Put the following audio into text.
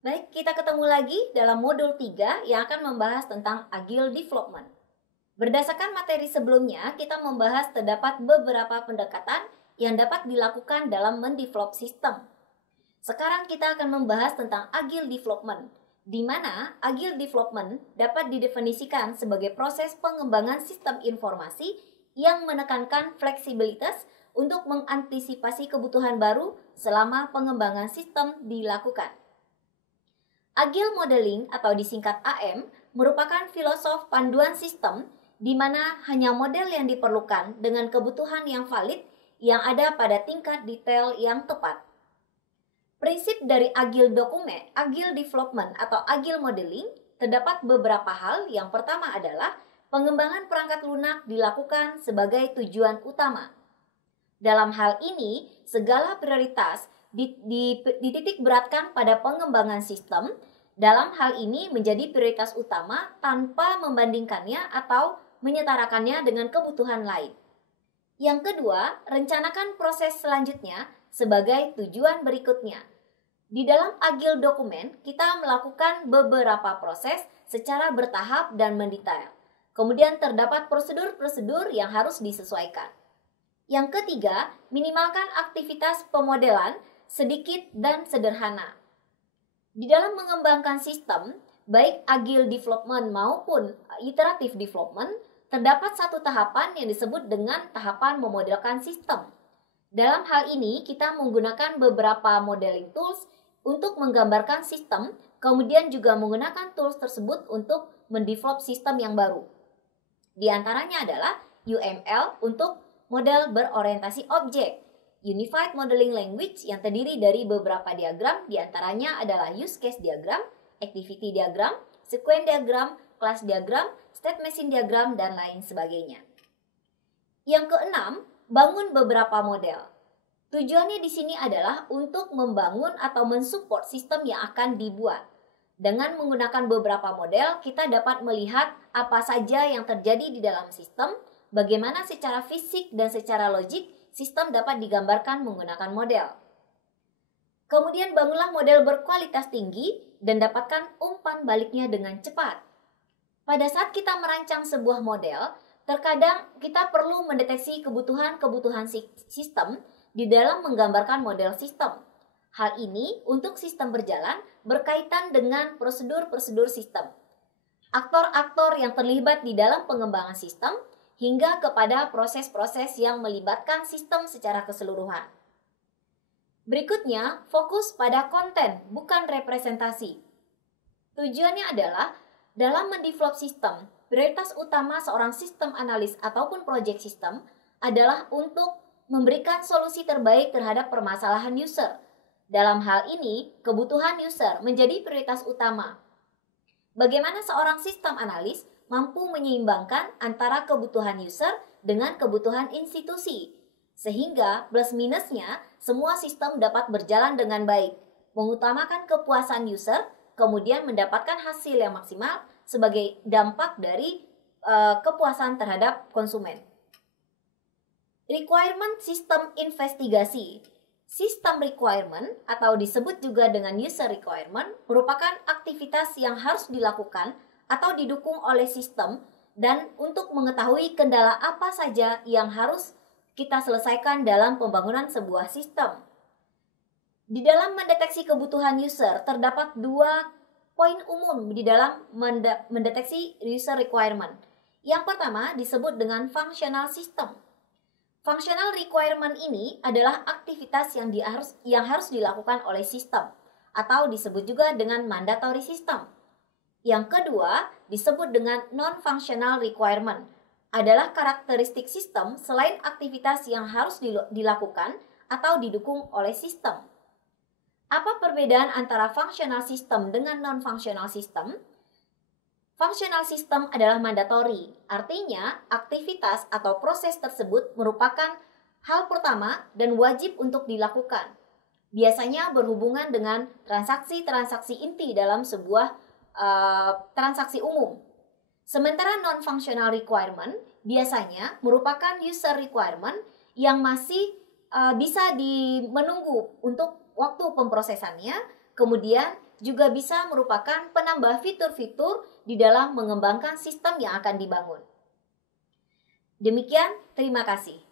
Baik, kita ketemu lagi dalam modul 3 yang akan membahas tentang Agile Development. Berdasarkan materi sebelumnya, kita membahas terdapat beberapa pendekatan yang dapat dilakukan dalam mendevelop sistem. Sekarang kita akan membahas tentang Agile Development, di mana Agile Development dapat didefinisikan sebagai proses pengembangan sistem informasi yang menekankan fleksibilitas untuk mengantisipasi kebutuhan baru selama pengembangan sistem dilakukan. Agile Modeling atau disingkat AM merupakan filosof panduan sistem di mana hanya model yang diperlukan dengan kebutuhan yang valid yang ada pada tingkat detail yang tepat. Prinsip dari Agile Development atau Agile Modeling terdapat beberapa hal. Yang pertama adalah pengembangan perangkat lunak dilakukan sebagai tujuan utama. Dalam hal ini, segala prioritas dititik beratkan pada pengembangan sistem. Dalam hal ini menjadi prioritas utama tanpa membandingkannya atau menyetarakannya dengan kebutuhan lain. Yang kedua, rencanakan proses selanjutnya sebagai tujuan berikutnya. Di dalam Agile dokumen, kita melakukan beberapa proses secara bertahap dan mendetail. Kemudian terdapat prosedur-prosedur yang harus disesuaikan. Yang ketiga, minimalkan aktivitas pemodelan sedikit dan sederhana. Di dalam mengembangkan sistem, baik Agile Development maupun Iterative Development, terdapat satu tahapan yang disebut dengan tahapan memodelkan sistem. Dalam hal ini, kita menggunakan beberapa modeling tools untuk menggambarkan sistem, kemudian juga menggunakan tools tersebut untuk mendevelop sistem yang baru. Di antaranya adalah UML untuk model berorientasi objek, Unified Modeling Language yang terdiri dari beberapa diagram, diantaranya adalah use case diagram, activity diagram, sequence diagram, class diagram, state machine diagram, dan lain sebagainya. Yang keenam, bangun beberapa model. Tujuannya di sini adalah untuk membangun atau mensupport sistem yang akan dibuat. Dengan menggunakan beberapa model, kita dapat melihat apa saja yang terjadi di dalam sistem, bagaimana secara fisik dan secara logik sistem dapat digambarkan menggunakan model. Kemudian bangunlah model berkualitas tinggi dan dapatkan umpan baliknya dengan cepat. Pada saat kita merancang sebuah model, terkadang kita perlu mendeteksi kebutuhan-kebutuhan sistem di dalam menggambarkan model sistem. Hal ini untuk sistem berjalan berkaitan dengan prosedur-prosedur sistem. Aktor-aktor yang terlibat di dalam pengembangan sistem hingga kepada proses-proses yang melibatkan sistem secara keseluruhan. Berikutnya, fokus pada konten, bukan representasi. Tujuannya adalah, dalam mendevelop sistem, prioritas utama seorang sistem analis ataupun project system adalah untuk memberikan solusi terbaik terhadap permasalahan user. Dalam hal ini, kebutuhan user menjadi prioritas utama. Bagaimana seorang sistem analis mampu menyeimbangkan antara kebutuhan user dengan kebutuhan institusi, sehingga plus minusnya semua sistem dapat berjalan dengan baik, mengutamakan kepuasan user, kemudian mendapatkan hasil yang maksimal sebagai dampak dari kepuasan terhadap konsumen. Requirement System Investigasi. Sistem requirement atau disebut juga dengan user requirement merupakan aktivitas yang harus dilakukan atau didukung oleh sistem dan untuk mengetahui kendala apa saja yang harus kita selesaikan dalam pembangunan sebuah sistem. Di dalam mendeteksi kebutuhan user terdapat dua poin umum di dalam mendeteksi user requirement. Yang pertama disebut dengan functional system. Functional requirement ini adalah aktivitas yang harus dilakukan oleh sistem atau disebut juga dengan mandatory system. Yang kedua disebut dengan non-functional requirement, adalah karakteristik sistem selain aktivitas yang harus dilakukan atau didukung oleh sistem. Apa perbedaan antara functional system dengan non-functional system? Functional system adalah mandatory, artinya aktivitas atau proses tersebut merupakan hal pertama dan wajib untuk dilakukan. Biasanya berhubungan dengan transaksi-transaksi inti dalam sebuah transaksi umum. Sementara non-functional requirement biasanya merupakan user requirement yang masih bisa menunggu untuk waktu pemrosesannya, kemudian juga bisa merupakan penambah fitur-fitur di dalam mengembangkan sistem yang akan dibangun. Demikian, terima kasih.